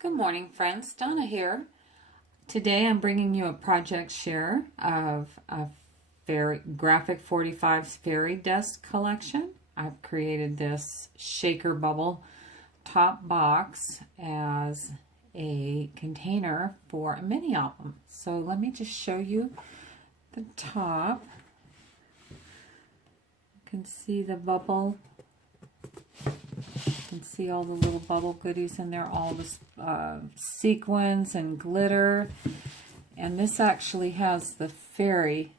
Good morning, friends. Donna here. Today I'm bringing you a project share of a Graphic 45's Fairy Dust collection. I've created this shaker bubble top box as a container for a mini album. So let me just show you the top. You can see the bubble. You can see all the little bubble goodies in there, all the sequins and glitter. And this actually has the fairy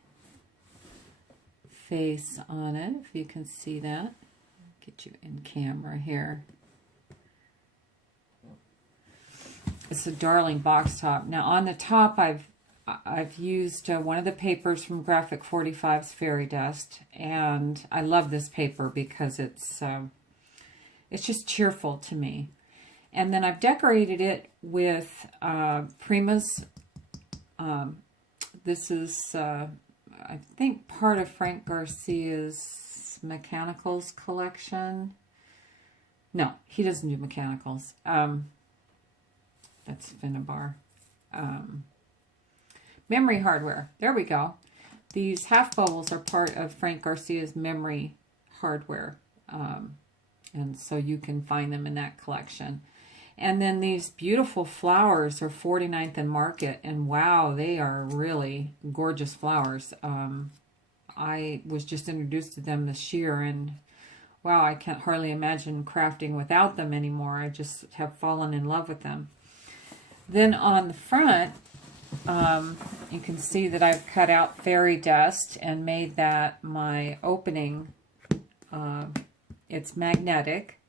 face on it, if you can see that. Get you in camera here. It's a darling box top. Now on the top I've used one of the papers from Graphic 45's Fairy Dust, and I love this paper because it's just cheerful to me. And then I've decorated it with Prima's, this is, I think, part of Frank Garcia's Mechanicals collection. No, he doesn't do Mechanicals. That's Finnabar. Memory Hardware. There we go. These half bubbles are part of Frank Garcia's Memory Hardware. And so you can find them in that collection. And then these beautiful flowers are 49th and Market, and wow, they are really gorgeous flowers. I was just introduced to them this year, and wow, I can't hardly imagine crafting without them anymore. I just have fallen in love with them. Then on the front, you can see that I've cut out fairy dust and made that my opening. It's magnetic,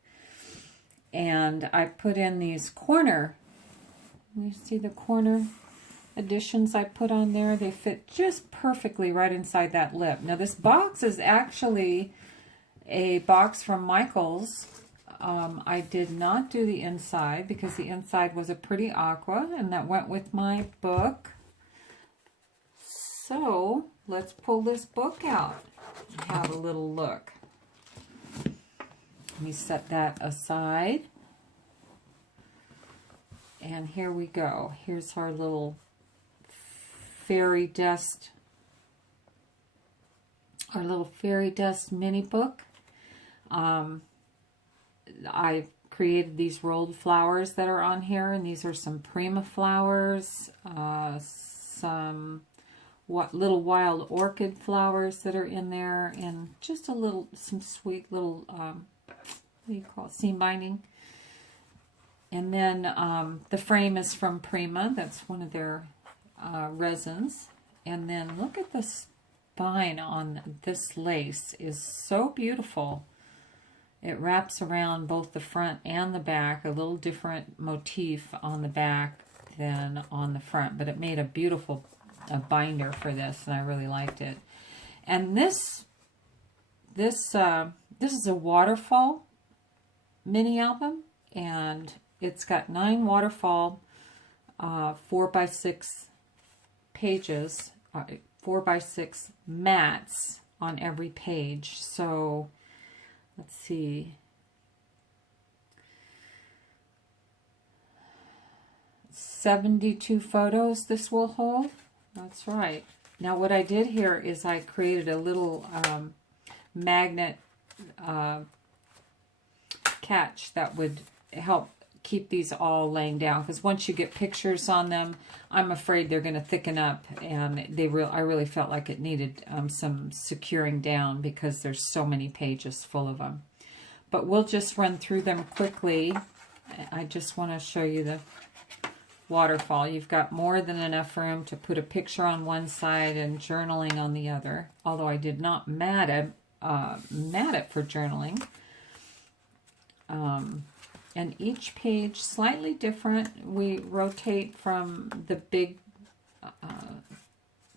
and I put in these corner, you see the corner additions I put on there? They fit just perfectly right inside that lip. Now this box is actually a box from Michaels. I did not do the inside because the inside was a pretty aqua, and that went with my book. So let's pull this book out and have a little look. Let me set that aside. And here we go. Here's our little fairy dust, mini book. I created these rolled flowers that are on here, and these are some Prima flowers, some little wild orchid flowers that are in there, and just some sweet little what do you call it, seam binding. And then the frame is from Prima. That's one of their resins. And then look at the spine on this lace. Is so beautiful. It wraps around both the front and the back. A little different motif on the back than on the front, but it made a beautiful binder for this, and I really liked it. And this is a waterfall mini album, and it's got 9 waterfall 4x6 pages, 4x6 mats on every page. So let's see, 72 photos this will hold. That's right. Now what I did here is I created a little magnet catch that would help keep these all laying down, because once you get pictures on them, I'm afraid they're going to thicken up, and I really felt like it needed some securing down because there's so many pages full of them. But we'll just run through them quickly. I just want to show you the waterfall. You've got more than enough room to put a picture on one side and journaling on the other, although I did not mat it for journaling. And each page slightly different. We rotate from the big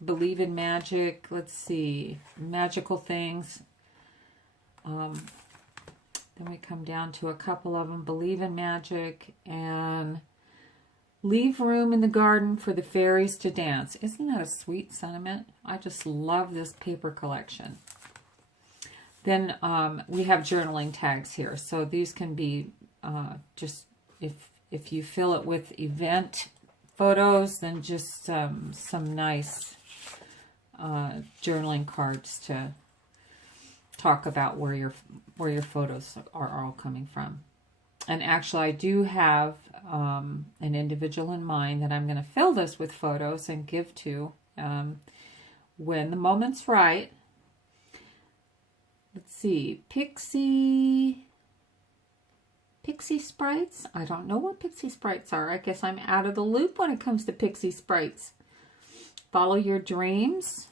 Believe in Magic, let's see, Magical Things. Then we come down to a couple of them, Believe in Magic and Leave Room in the Garden for the Fairies to Dance. Isn't that a sweet sentiment? I just love this paper collection. Then we have journaling tags here. So these can be just if if you fill it with event photos, then just some nice journaling cards to talk about where your photos are all coming from. And actually, I do have an individual in mind that I'm going to fill this with photos and give to when the moment's right. Let's see, Pixie Sprites. I don't know what Pixie Sprites are. I guess I'm out of the loop when it comes to Pixie Sprites. Follow your dreams.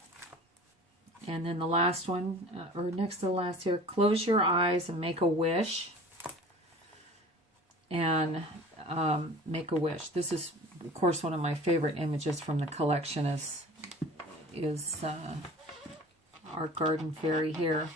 And then the last one, or next to the last here, close your eyes and make a wish. And make a wish. This is, of course, one of my favorite images from the collection is our garden fairy here.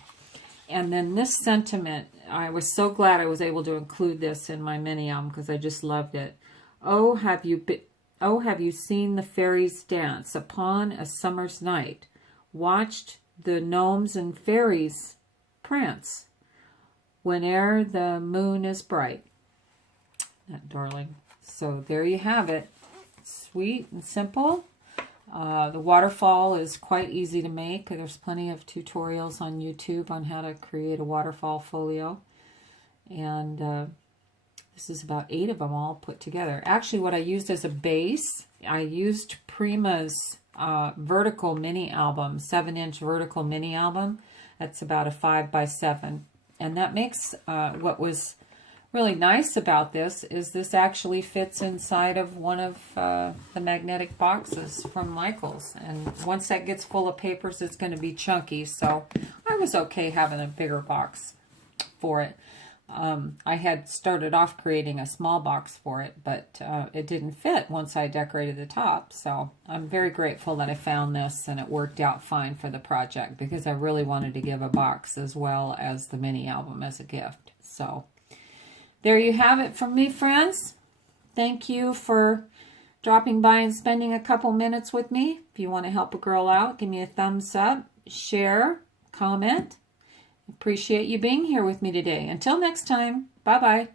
And then this sentiment, I was so glad I was able to include this in my mini album because I just loved it. Oh, have you seen the fairies dance upon a summer's night? Watched the gnomes and fairies prance whene'er the moon is bright. That darling. So there you have it. Sweet and simple. The waterfall is quite easy to make. There's plenty of tutorials on YouTube on how to create a waterfall folio. And this is about 8 of them all put together. Actually, what I used as a base, I used Prima's vertical mini album, 7-inch vertical mini album. That's about a 5x7. And that makes what was really nice about this is this actually fits inside of one of the magnetic boxes from Michaels. And once that gets full of papers, it's going to be chunky. So I was okay having a bigger box for it. I had started off creating a small box for it, but it didn't fit once I decorated the top. So I'm very grateful that I found this and it worked out fine for the project because I really wanted to give a box as well as the mini album as a gift. So there you have it from me, friends. Thank you for dropping by and spending a couple minutes with me. If you want to help a girl out, give me a thumbs up, share, comment. Appreciate you being here with me today. Until next time, bye-bye.